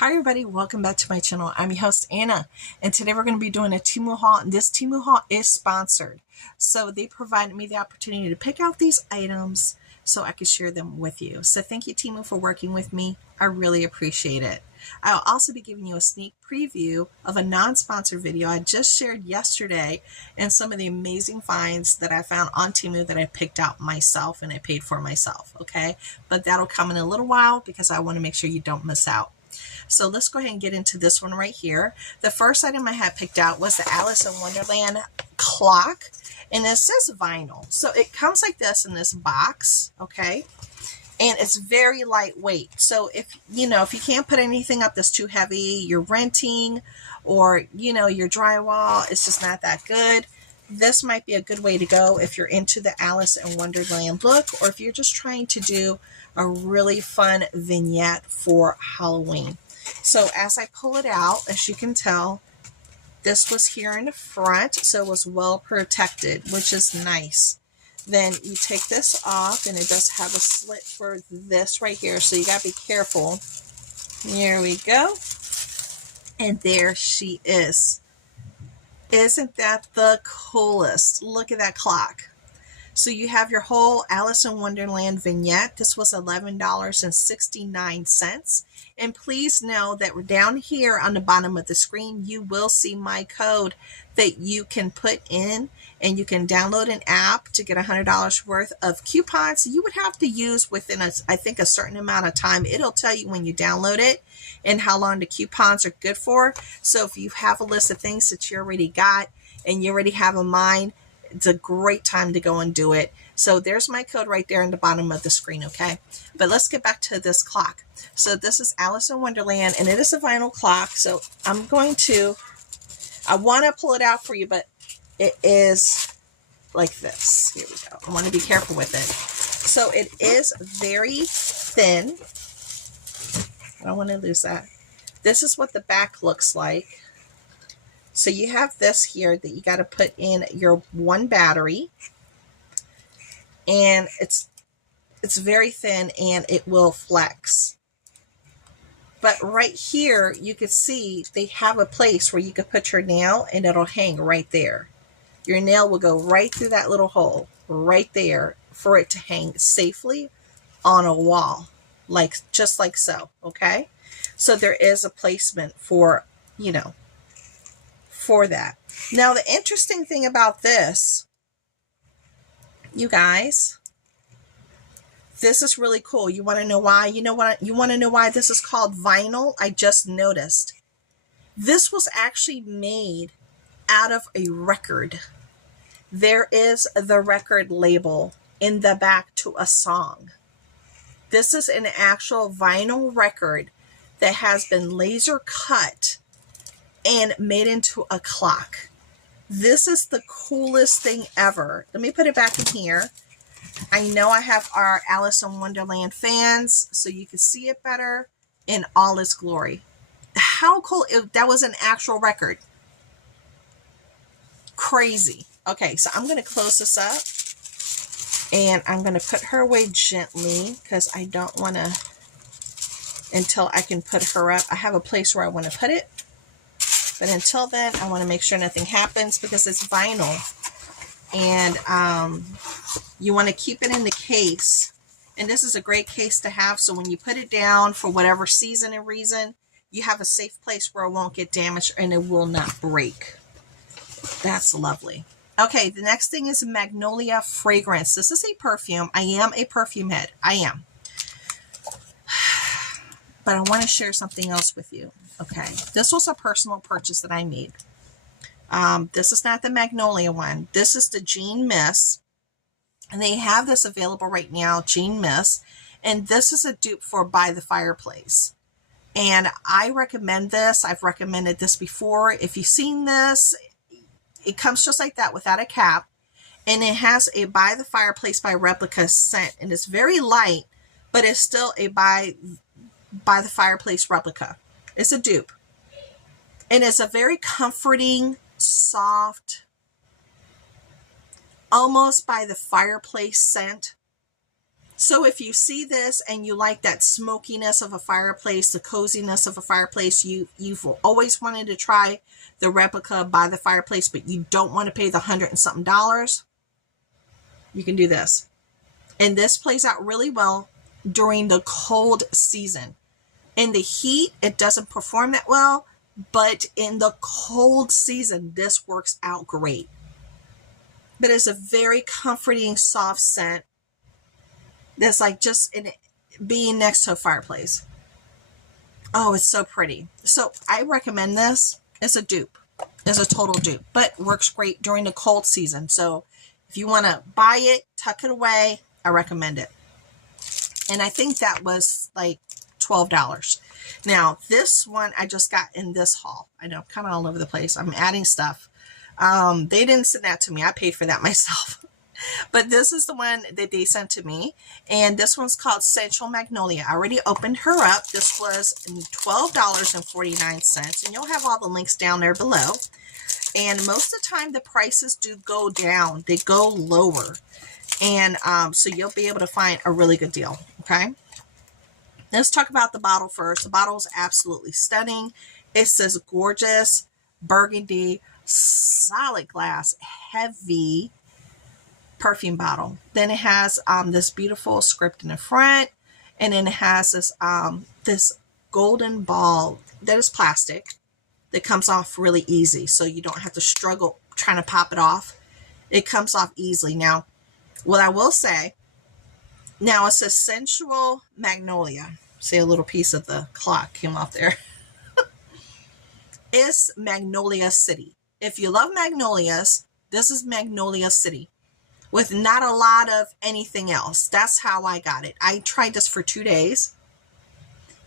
Hi everybody, welcome back to my channel. I'm your host Anna, and today we're going to be doing a Temu haul, and this Temu haul is sponsored. So they provided me the opportunity to pick out these items so I could share them with you. So thank you Temu for working with me. I really appreciate it. I'll also be giving you a sneak preview of a non-sponsored video I just shared yesterday and some of the amazing finds that I found on Temu that I picked out myself and I paid for myself, okay? But that'll come in a little while because I want to make sure you don't miss out. So let's go ahead and get into this one right here. The first item I had picked out was the Alice in Wonderland clock, and it says vinyl. So it comes like this in this box, okay? And it's very lightweight. So if you can't put anything up that's too heavy, you're renting, or your drywall, it's just not that good, this might be a good way to go if you're into the Alice in Wonderland look, or if you're just trying to do a really fun vignette for Halloween. So as I pull it out, as you can tell, this was here in the front, so it was well protected, which is nice. Then you take this off, and it does have a slit for this right here, so you gotta be careful. Here we go. And there she is. Isn't that the coolest? Look at that clock. So you have your whole Alice in Wonderland vignette. This was $11.69. And please know that down here on the bottom of the screen, you will see my code that you can put in, and you can download an app to get $100 worth of coupons you would have to use within a certain amount of time. It'll tell you when you download it and how long the coupons are good for. So if you have a list of things that you already got and you already have in mind, it's a great time to go and do it. So there's my code right there in the bottom of the screen, okay? But let's get back to this clock. So this is Alice in Wonderland, and it is a vinyl clock. So I want to pull it out for you, but it is like this. Here we go. I want to be careful with it. So it is very thin. I don't want to lose that. This is what the back looks like. So you have this here that you got to put in your one battery, and it's very thin and it will flex. But right here you can see they have a place where you can put your nail and it'll hang right there. Your nail will go right through that little hole right there for it to hang safely on a wall, just like so, okay? So there is a placement for that. Now the interesting thing about this, you guys, this is really cool. You want to know why? You want to know why this is called vinyl? I just noticed. This was actually made out of a record. There is the record label in the back to a song. This is an actual vinyl record that has been laser cut and made into a clock. This is the coolest thing ever. Let me put it back in here. I know I have our Alice in Wonderland fans, so you can see it better in all its glory. How cool if that was an actual record. Crazy. Okay, so I'm going to close this up, and I'm going to put her away gently because I don't want to, until I can put her up. I have a place where I want to put it. But until then, I want to make sure nothing happens because it's vinyl. And you want to keep it in the case. And this is a great case to have. So when you put it down for whatever season and reason, you have a safe place where it won't get damaged and it will not break. That's lovely. Okay, the next thing is Magnolia Fragrance. This is a perfume. I am a perfume head. I am. But I want to share something else with you. Okay, this was a personal purchase that I made. This is not the Magnolia one. This is the Jean Miss. And they have this available right now, Jean Miss. And this is a dupe for By the Fireplace. And I recommend this. I've recommended this before. If you've seen this, it comes just like that without a cap. And it has a By the Fireplace by Replica scent. And it's very light, but it's still a By the Fireplace replica. It's a dupe. And it's a very comforting, soft, almost by the fireplace scent. So if you see this and you like that smokiness of a fireplace, the coziness of a fireplace, you've always wanted to try the replica by the fireplace, but you don't want to pay the $100 and something, you can do this. And this plays out really well during the cold season. In the heat, it doesn't perform that well, but in the cold season, this works out great. But it's a very comforting, soft scent that's like just in being next to a fireplace. Oh, it's so pretty. So I recommend this. It's a dupe. It's a total dupe, but works great during the cold season. So if you want to buy it, tuck it away, I recommend it. And I think that was like $12. Now, this one I just got in this haul. I know I'm kind of all over the place. I'm adding stuff. They didn't send that to me. I paid for that myself. But this is the one that they sent to me. And this one's called Sensual Magnolia. I already opened her up. This was $12.49. And you'll have all the links down there below. And most of the time, the prices do go down. They go lower. And so you'll be able to find a really good deal. Okay. Let's talk about the bottle first. The bottle is absolutely stunning. It says gorgeous, burgundy, solid glass, heavy perfume bottle. Then it has this beautiful script in the front, and then it has this this golden ball that is plastic that comes off really easy, so you don't have to struggle trying to pop it off. It comes off easily. Now, what I will say, now it says Sensual Magnolia. See, a little piece of the clock came off there. It's Magnolia City. If you love magnolias, this is Magnolia City with not a lot of anything else. That's how I got it. I tried this for 2 days,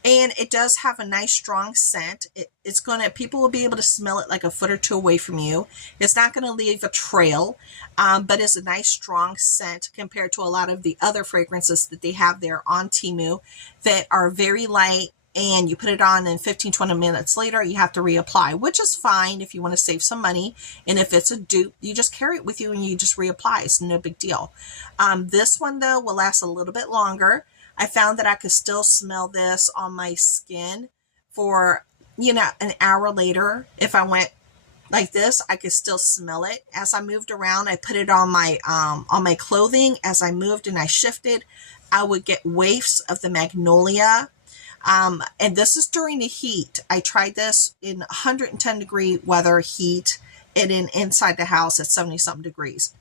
and it does have a nice strong scent. It's gonna, people will be able to smell it like a foot or two away from you. It's not gonna leave a trail, but it's a nice strong scent compared to a lot of the other fragrances that they have there on Temu that are very light, and you put it on and 15-20 minutes later you have to reapply, which is fine if you want to save some money. And if it's a dupe, you just carry it with you and you just reapply. It's no big deal. This one though will last a little bit longer. I found that I could still smell this on my skin for, you know, an hour later. If I went like this, I could still smell it. As I moved around, I put it on my clothing. As I moved and I shifted, I would get wafts of the magnolia. And this is during the heat. I tried this in 110 degree weather, heat, and in inside the house at 70 something degrees.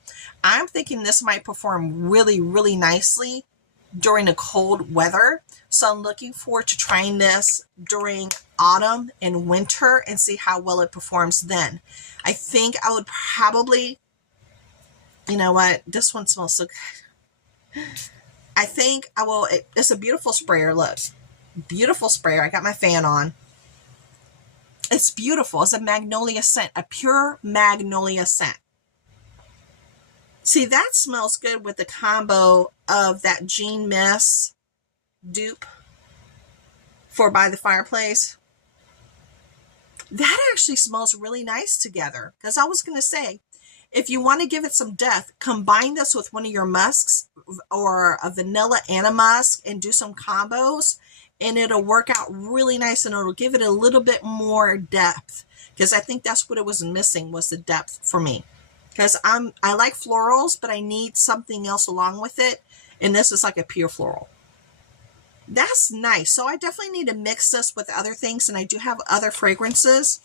I'm thinking this might perform really, really nicely during the cold weather. So I'm looking forward to trying this during autumn and winter and see how well it performs then. I think I would probably, you know what, this one smells so good. I think I will, it's a beautiful sprayer, look. Beautiful sprayer. I got my fan on. It's beautiful. It's a magnolia scent, a pure magnolia scent. See, that smells good with the combo of that Jean Miss dupe for By the Fireplace. That actually smells really nice together. Because I was going to say, if you want to give it some depth, combine this with one of your musks or a vanilla and a musk and do some combos. And it'll work out really nice, and it'll give it a little bit more depth, because I think that's what it was missing, was the depth for me. Because I like florals, but I need something else along with it, and this is like a pure floral. That's nice. So I definitely need to mix this with other things, and I do have other fragrances.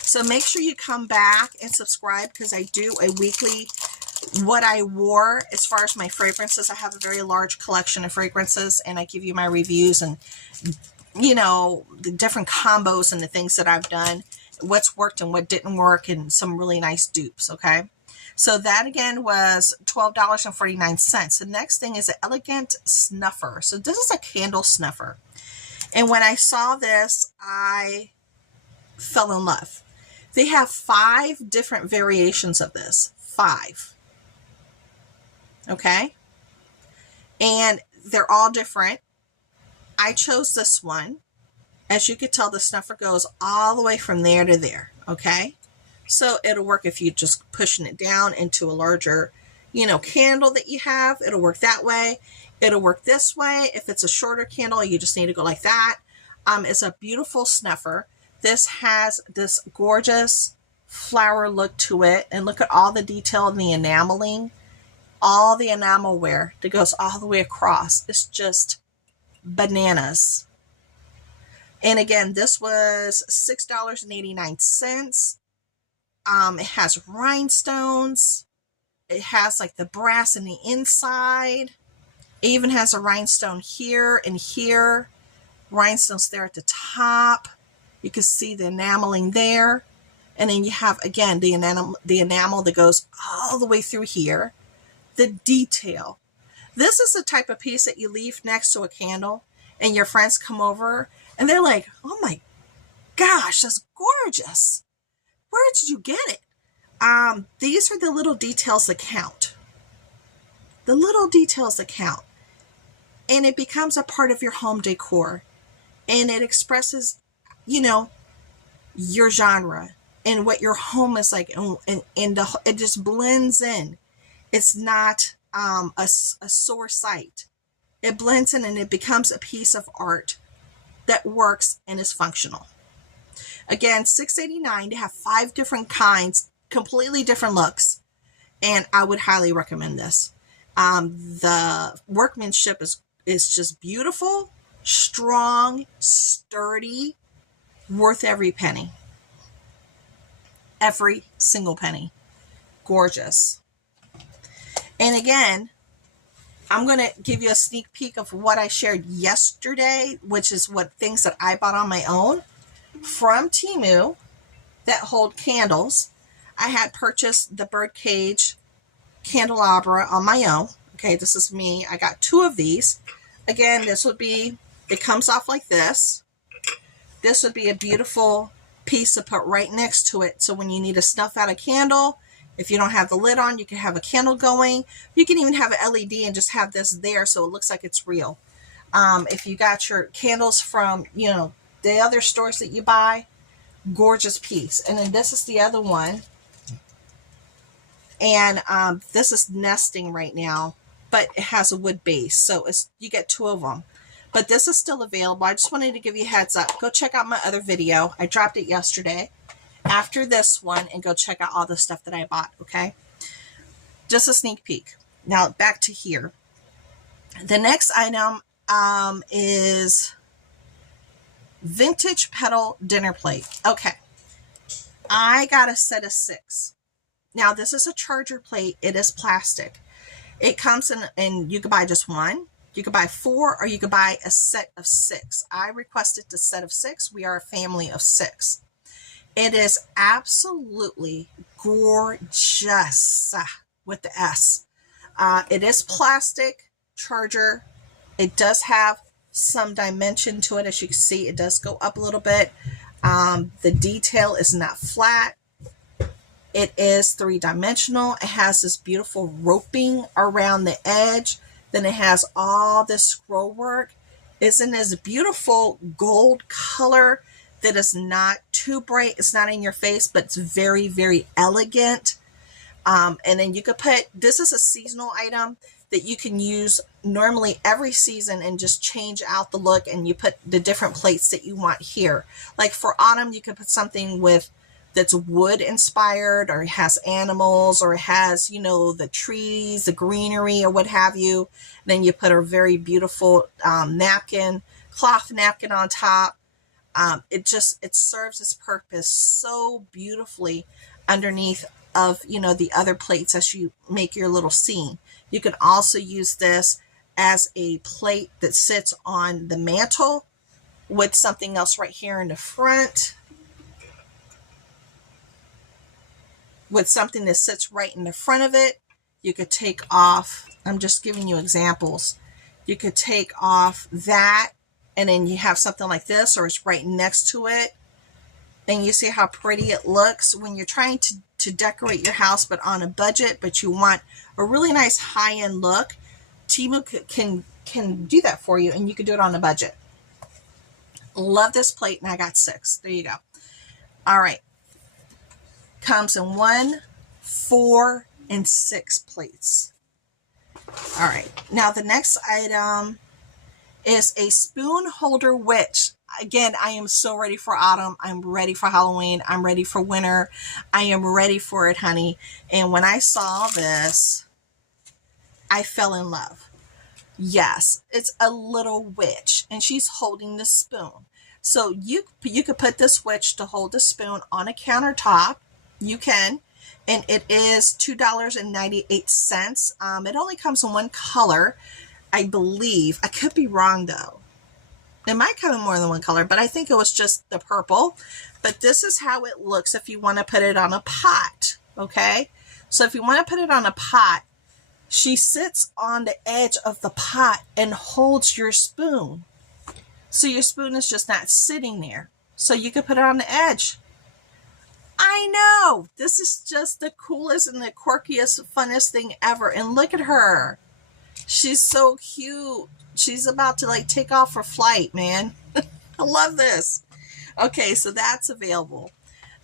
So make sure you come back and subscribe, because I do a weekly what I wore as far as my fragrances. I have a very large collection of fragrances, and I give you my reviews and, you know, the different combos and the things that I've done, what's worked and what didn't work, and some really nice dupes. Okay. So that again was $12.49. The next thing is an elegant snuffer. So this is a candle snuffer. And when I saw this, I fell in love. They have 5 different variations of this. 5. Okay. And they're all different. I chose this one. As you can tell, the snuffer goes all the way from there to there. Okay. So it'll work if you just pushing it down into a larger candle that you have. It'll work that way. It'll work this way. If it's a shorter candle, you just need to go like that. It's a beautiful snuffer. This has this gorgeous flower look to it. And look at all the detail in the enameling. All the enamel wear that goes all the way across. It's just bananas. And again, this was $6.89. It has rhinestones. It has like the brass in the inside. It even has a rhinestone here and here. Rhinestones there at the top. You can see the enameling there. And then you have, again, the enamel that goes all the way through here. The detail. This is the type of piece that you leave next to a candle and your friends come over and they're like, oh my gosh, that's gorgeous. Where did you get it? These are the little details that count. The little details that count. And it becomes a part of your home decor. And it expresses, your genre and what your home is like. And it just blends in. It's not a sore sight. It blends in and it becomes a piece of art that works and is functional. Again, $6.89 to have 5 different kinds, completely different looks. And I would highly recommend this. The workmanship is just beautiful, strong, sturdy, worth every penny. Every single penny. Gorgeous. And again, I'm going to give you a sneak peek of what I shared yesterday, which is what things that I bought on my own from Temu that hold candles. I had purchased the birdcage candelabra on my own. Okay, this is me. I got 2 of these. Again, it comes off like this. This would be a beautiful piece to put right next to it. So when you need to snuff out a candle, if you don't have the lid on, you can have a candle going. You can even have an LED and just have this there so it looks like it's real. If you got your candles from, the other stores that you buy, gorgeous piece. And then this is the other one. And this is nesting right now, but it has a wood base. So you get 2 of them. But this is still available. I just wanted to give you a heads up. Go check out my other video. I dropped it yesterday after this one, and go check out all the stuff that I bought, okay? Just a sneak peek. Now, back to here. The next item is vintage petal dinner plate. Okay. I got a set of 6. Now, this is a charger plate. It is plastic. It comes in, and you can buy just 1. You could buy 4, or you could buy a set of 6. I requested the set of 6. We are a family of 6. It is absolutely gorgeous with the S. It is plastic charger. It does have some dimension to it. As you can see, it does go up a little bit. The detail is not flat. It is 3-dimensional. It has this beautiful roping around the edge. Then it has all this scroll work. It's in this beautiful gold color that is not too bright. It's not in your face, but it's very, very elegant. And then you could this is a seasonal item that you can use normally every season and just change out the look, and you put the different plates that you want here. Like for autumn, you could put something that's wood inspired, or it has animals, or it has, the trees, the greenery, or what have you. Then you put a very beautiful cloth napkin on top. It serves its purpose so beautifully underneath of, the other plates as you make your little scene. You can also use this as a plate that sits on the mantle with something else right here in the front. With something that sits right in the front of it. You could take off, I'm just giving you examples. You could take off that, and then you have something like this, or it's right next to it. And you see how pretty it looks when you're trying to decorate your house, but on a budget, but you want a really nice high-end look. Temu can do that for you, and you can do it on a budget. Love this plate, and I got 6. There you go. All right. Comes in 1, 4, and 6 plates. All right, now the next item is a spoon holder witch. Again, I am so ready for autumn. I'm ready for Halloween. I'm ready for winter. I am ready for it, honey. And when I saw this, I fell in love. Yes, it's a little witch, and she's holding the spoon. So you could put this witch to hold the spoon on a countertop. You can. And it is $2.98. It only comes in one color, I believe. I could be wrong, though. It might come in more than one color, but I think it was just the purple. But this is how it looks if you want to put it on a pot, okay? So if you want to put it on a pot, she sits on the edge of the pot and holds your spoon. So your spoon is just not sitting there. So you can put it on the edge. I know, this is just the coolest and the quirkiest, funnest thing ever. And look at her. She's so cute. She's about to like take off for flight, man. I love this. Okay, so that's available.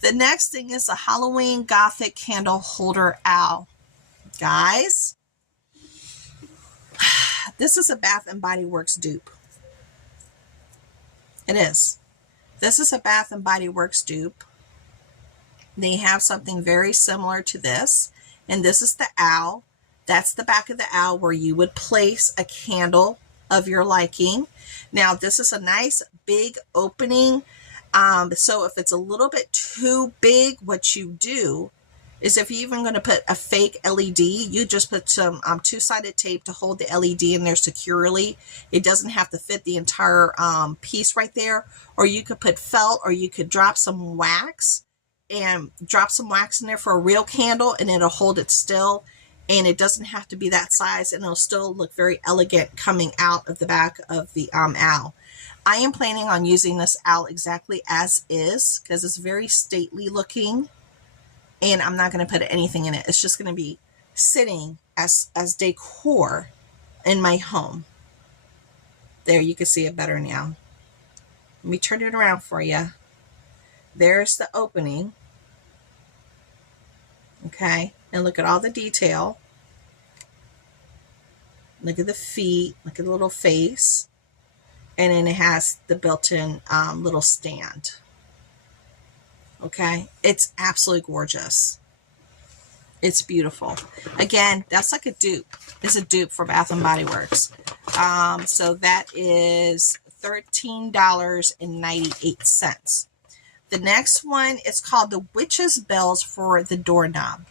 The next thing is a Halloween Gothic candle holder owl. Guys, this is a Bath & Body Works dupe. It is. This is a Bath & Body Works dupe. They have something very similar to this, and this is the owl. That's the back of the owl where you would place a candle of your liking. Now, this is a nice big opening. So if it's a little bit too big, what you do is if you're even going to put a fake LED, you just put some two-sided tape to hold the LED in there securely. It doesn't have to fit the entire piece right there. Or you could put felt, or you could drop some wax and drop some wax in there for a real candle, and it'll hold it still. And it doesn't have to be that size, and it'll still look very elegant coming out of the back of the owl. I am planning on using this owl exactly as is because it's very stately looking, and I'm not going to put anything in it. It's just going to be sitting as decor in my home. There, you can see it better now. Let me turn it around for you. There's the opening. Okay, and look at all the detail. Look at the feet, look at the little face. And then it has the built-in little stand. Okay, it's absolutely gorgeous. It's beautiful. Again, that's like a dupe. It's a dupe for Bath & Body Works. So that is $13.98. The next one is called the Witch's Bells for the doorknob.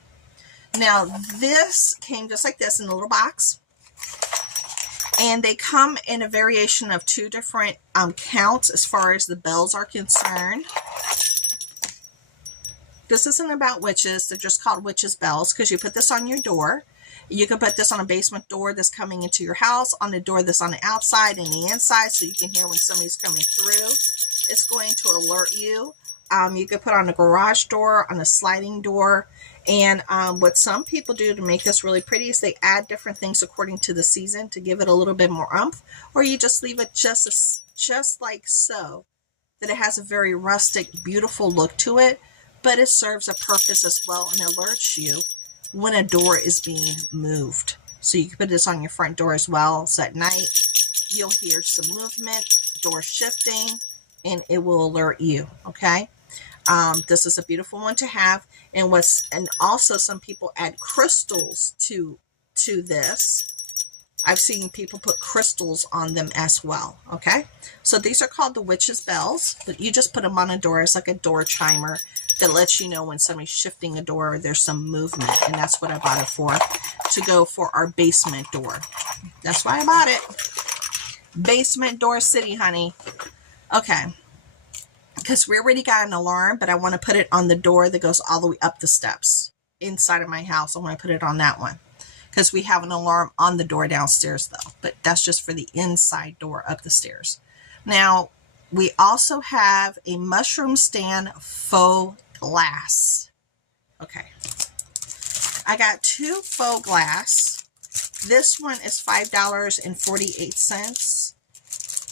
Now, this came just like this in a little box. And they come in a variation of 2 different counts as far as the bells are concerned. This isn't about witches. They're just called witches' bells because you put this on your door. You can put this on a basement door that's coming into your house, on the door that's on the outside and the inside, so you can hear when somebody's coming through. It's going to alert you. You could put on a garage door, on a sliding door. And what some people do to make this really pretty is they add different things according to the season to give it a little bit more oomph. Or you just leave it just like so, that it has a very rustic, beautiful look to it. But it serves a purpose as well and alerts you when a door is being moved. So you can put this on your front door as well. So at night, you'll hear some movement, door shifting, and it will alert you, okay? This is a beautiful one to have. And also some people add crystals to this. I've seen people put crystals on them as well, okay? So these are called the Witch's Bells, but you just put them on a door. It's like a door chimer that lets you know when somebody's shifting a door or there's some movement, and that's what I bought it for, to go for our basement door. That's why I bought it. Basement door city, honey. Okay. Because we already got an alarm, but I want to put it on the door that goes all the way up the steps inside of my house. I want to put it on that one because we have an alarm on the door downstairs though, but that's just for the inside door up the stairs. Now, we also have a mushroom stand faux glass. Okay. I got 2 faux glass. This one is $5.48.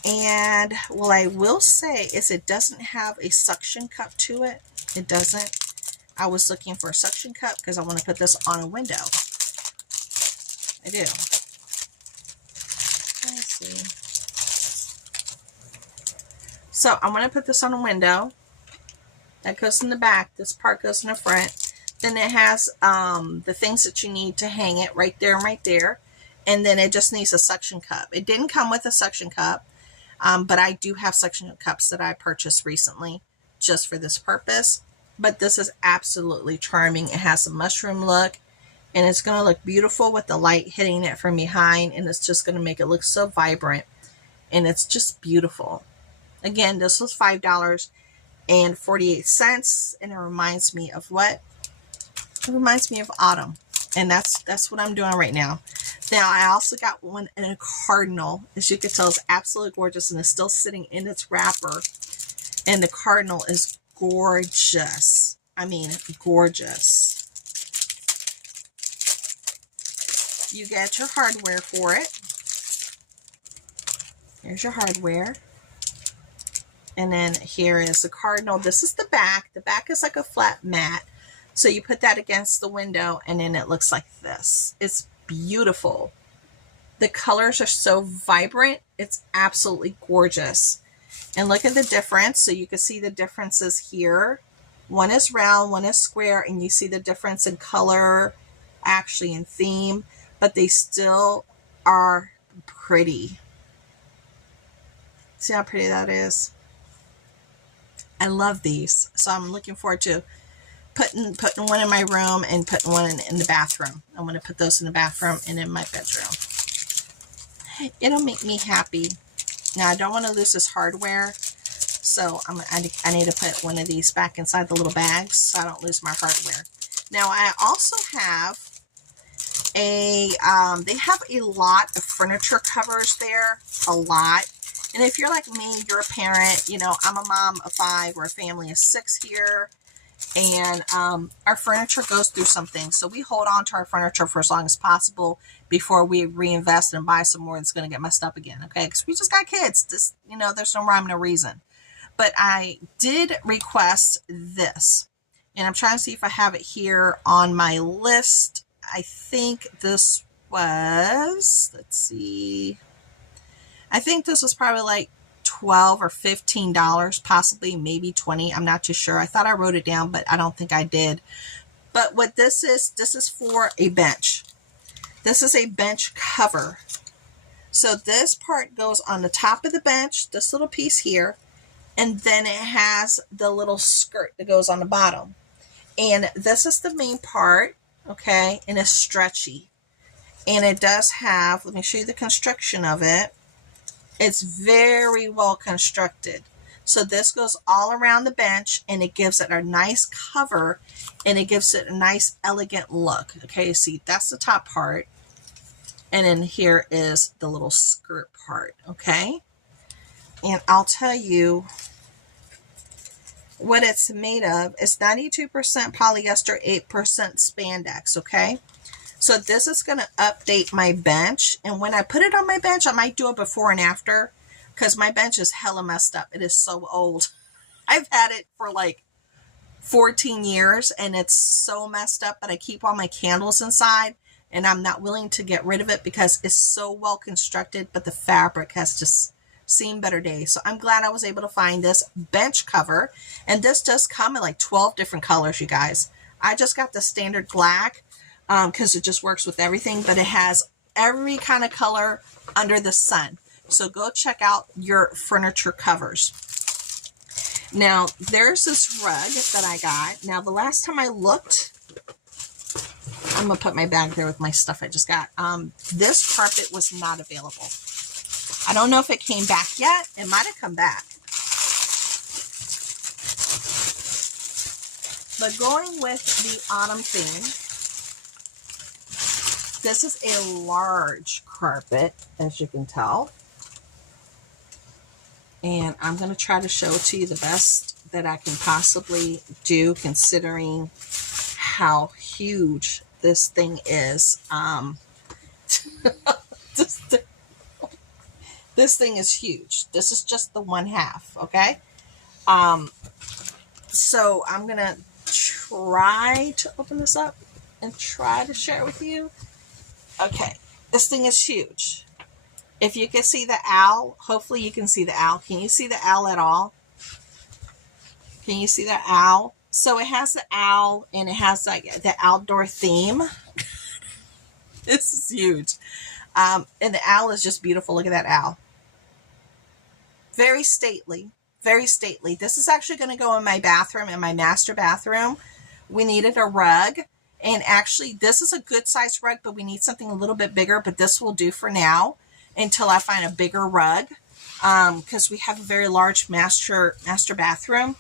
And what I will say is it doesn't have a suction cup to it. It doesn't. I was looking for a suction cup because I want to put this on a window. I do. Let's see. So I want to put this on a window. That goes in the back. This part goes in the front. Then it has the things that you need to hang it right there and right there. And then it just needs a suction cup. It didn't come with a suction cup, but I do have suction cups that I purchased recently just for this purpose. But this is absolutely charming. It has a mushroom look, and it's going to look beautiful with the light hitting it from behind, and it's just going to make it look so vibrant, and it's just beautiful. Again, this was $5.48, and it reminds me of what? It reminds me of autumn, and that's what I'm doing right now. Now, I also got one in a Cardinal. As you can tell, it's absolutely gorgeous, and it's still sitting in its wrapper, and the Cardinal is gorgeous. I mean, gorgeous. You get your hardware for it. Here's your hardware. And then here is the Cardinal. This is the back. The back is like a flat mat. So you put that against the window, and then it looks like this. It's beautiful. The colors are so vibrant. It's absolutely gorgeous. And look at the difference. So you can see the differences here. One is round, one is square, and you see the difference in color, actually in theme, but they still are pretty. See how pretty that is? I love these. So I'm looking forward to putting one in my room and putting one in the bathroom. I want to put those in the bathroom and in my bedroom. It'll make me happy. Now, I don't want to lose this hardware, so I need to put one of these back inside the little bags so I don't lose my hardware. Now, I also have they have a lot of furniture covers there, a lot. And if you're like me, you're a parent, you know, I'm a mom of 5, or a family of 6 here. And our furniture goes through something. So we hold on to our furniture for as long as possible before we reinvest and buy some more that's going to get messed up again. Okay. Because we just got kids. This, you know, there's no rhyme, no reason. But I did request this. And I'm trying to see if I have it here on my list. I think this was, let's see. I think this was probably like $12 or $15, possibly maybe 20. I'm not too sure. I thought I wrote it down, but I don't think I did. But what this is for a bench. This is a bench cover. So this part goes on the top of the bench, this little piece here, and then it has the little skirt that goes on the bottom. And this is the main part, okay, and it's stretchy. And it does have, let me show you the construction of it. It's very well constructed. So this goes all around the bench, and it gives it a nice cover, and it gives it a nice elegant look. Okay, see, that's the top part. And then here is the little skirt part, okay? And I'll tell you what it's made of. It's 92% polyester, 8% spandex, okay? So this is going to update my bench. And when I put it on my bench, I might do it before and after, because my bench is hella messed up. It is so old. I've had it for like 14 years, and it's so messed up, but I keep all my candles inside, and I'm not willing to get rid of it because it's so well constructed, but the fabric has just seen better days. So I'm glad I was able to find this bench cover. And this does come in like 12 different colors, you guys. I just got the standard black, because it just works with everything, but it has every kind of color under the sun. So go check out your furniture covers. Now, there's this rug that I got. Now, the last time I looked, I'm going to put my bag there with my stuff I just got. This carpet was not available. I don't know if it came back yet. It might have come back. But going with the autumn theme, this is a large carpet, as you can tell. And I'm going to try to show it to you the best that I can possibly do, considering how huge this thing is. This thing is huge. This is just the one half, okay? So I'm going to try to open this up and try to share it with you. Okay, this thing is huge. If you can see the owl, hopefully you can see the owl. Can you see the owl at all? Can you see the owl? So it has the owl and it has like the outdoor theme. This is huge. And the owl is just beautiful. Look at that owl. Very stately. Very stately. This is actually going to go in my bathroom, in my master bathroom. We needed a rug. And actually, this is a good size rug, but we need something a little bit bigger. But this will do for now until I find a bigger rug. Because we have a very large master bathroom.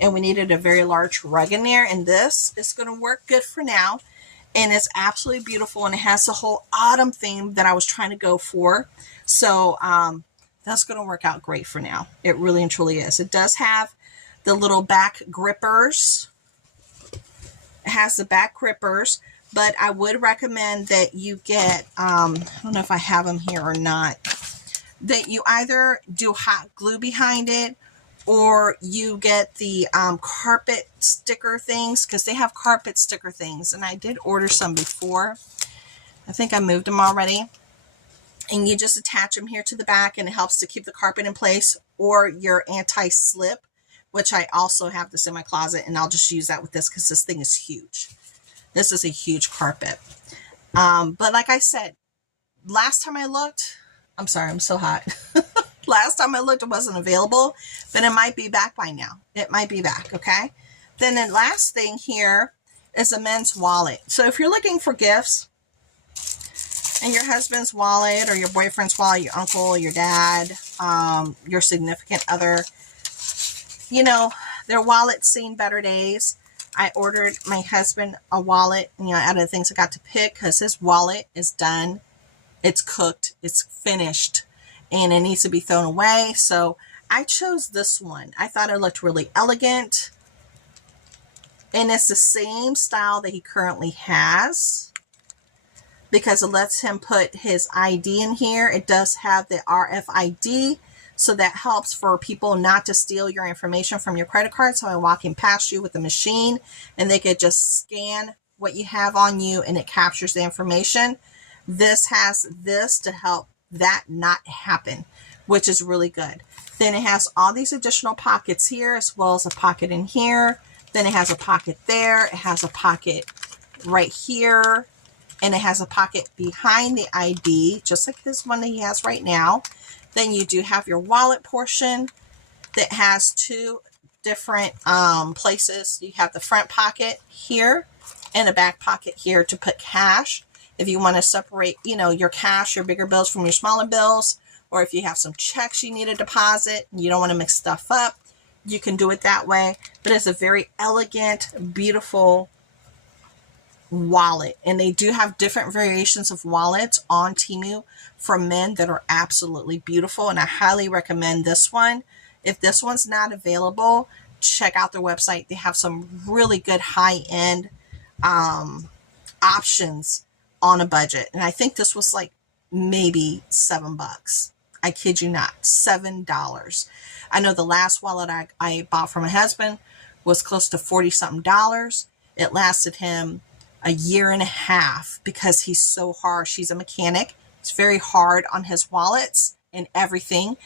And we needed a very large rug in there. And this is going to work good for now. And it's absolutely beautiful. And it has the whole autumn theme that I was trying to go for. So that's going to work out great for now. It really and truly is. It does have the little back grippers. It has the back grippers. But I would recommend that you get, I don't know if I have them here or not, that you either do hot glue behind it, or you get the carpet sticker things, because they have carpet sticker things. And I did order some before. I think I moved them already. And you just attach them here to the back, and it helps to keep the carpet in place, or your anti-slip, which I also have this in my closet, and I'll just use that with this because this thing is huge. This is a huge carpet. But like I said, last time I looked, I'm sorry, I'm so hot. Last time I looked, it wasn't available, but it might be back by now. It might be back, okay? Then the last thing here is a men's wallet. So if you're looking for gifts, and your husband's wallet, or your boyfriend's wallet, your uncle, your dad, your significant other, you know, their wallet's seen better days. I ordered my husband a wallet, you know, out of the things I got to pick, because his wallet is done. It's cooked. It's finished. And it needs to be thrown away. So I chose this one. I thought it looked really elegant. And it's the same style that he currently has, because it lets him put his ID in here. It does have the RFID. So that helps for people not to steal your information from your credit card. So I'm walking past you with a machine, and they could just scan what you have on you, and it captures the information. This has this to help that not happen, which is really good. Then it has all these additional pockets here, as well as a pocket in here. Then it has a pocket there. It has a pocket right here, and it has a pocket behind the ID, just like this one that he has right now. Then you do have your wallet portion that has two different places. You have the front pocket here and a back pocket here to put cash. If you want to separate, you know, your cash, your bigger bills from your smaller bills, or if you have some checks you need to deposit and you don't want to mix stuff up, you can do it that way. But it's a very elegant, beautiful wallet. And they do have different variations of wallets on Temu for men that are absolutely beautiful. And I highly recommend this one. If this one's not available, check out their website. They have some really good high-end options on a budget. And I think this was like maybe $7. I kid you not, $7. I know the last wallet I bought for my husband was close to 40 something dollars. It lasted him a year and a half because he's so harsh. He's a mechanic. It's very hard on his wallets and everything.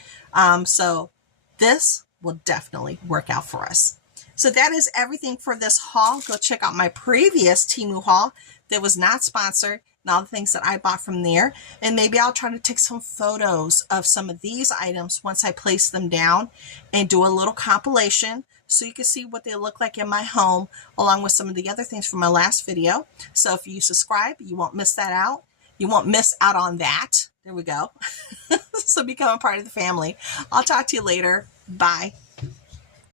So this will definitely work out for us. So that is everything for this haul. Go check out my previous Temu haul that was not sponsored, and all the things that I bought from there. And maybe I'll try to take some photos of some of these items once I place them down and do a little compilation so you can see what they look like in my home, along with some of the other things from my last video. So if you subscribe, you won't miss that out. You won't miss out on that. There we go. So become a part of the family. I'll talk to you later. Bye.